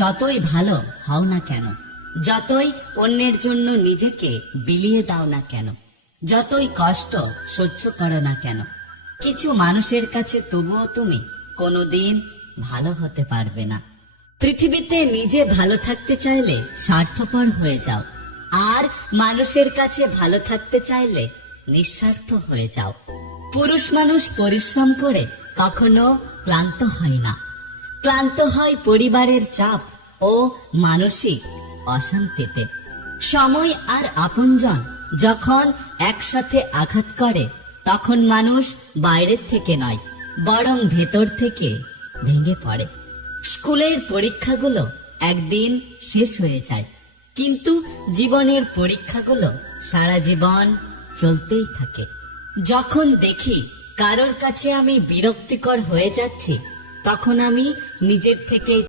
যতই ভালো হও না কেন, যতই অন্যের জন্য নিজেকে বিলিয়ে দাও না কেন, যতই কষ্ট সহ্য করো না কেন, কিছু মানুষের কাছে তবুও তুমি কোনোদিন ভালো হতে পারবে না। পৃথিবীতে নিজে ভালো থাকতে চাইলে স্বার্থপর হয়ে যাও, আর মানুষের কাছে ভালো থাকতে চাইলে নিঃস্বার্থ হয়ে যাও। পুরুষ মানুষ পরিশ্রম করে কখনো ক্লান্ত হয় না, ক্লান্ত হয় পরিবারের চাপ ও মানসিক অশান্তিতে। সময় আর আপনজন যখন একসাথে আঘাত করে, তখন মানুষ বাইরের থেকে নয়, বরং ভেতর থেকে ভেঙে পড়ে। স্কুলের পরীক্ষাগুলো একদিন শেষ হয়ে যায়, কিন্তু জীবনের পরীক্ষাগুলো সারা জীবন চলতেই থাকে। যখন দেখি কারোর কাছে আমি বিরক্তিকর হয়ে যাচ্ছি, তখন আমি নিজের থেকে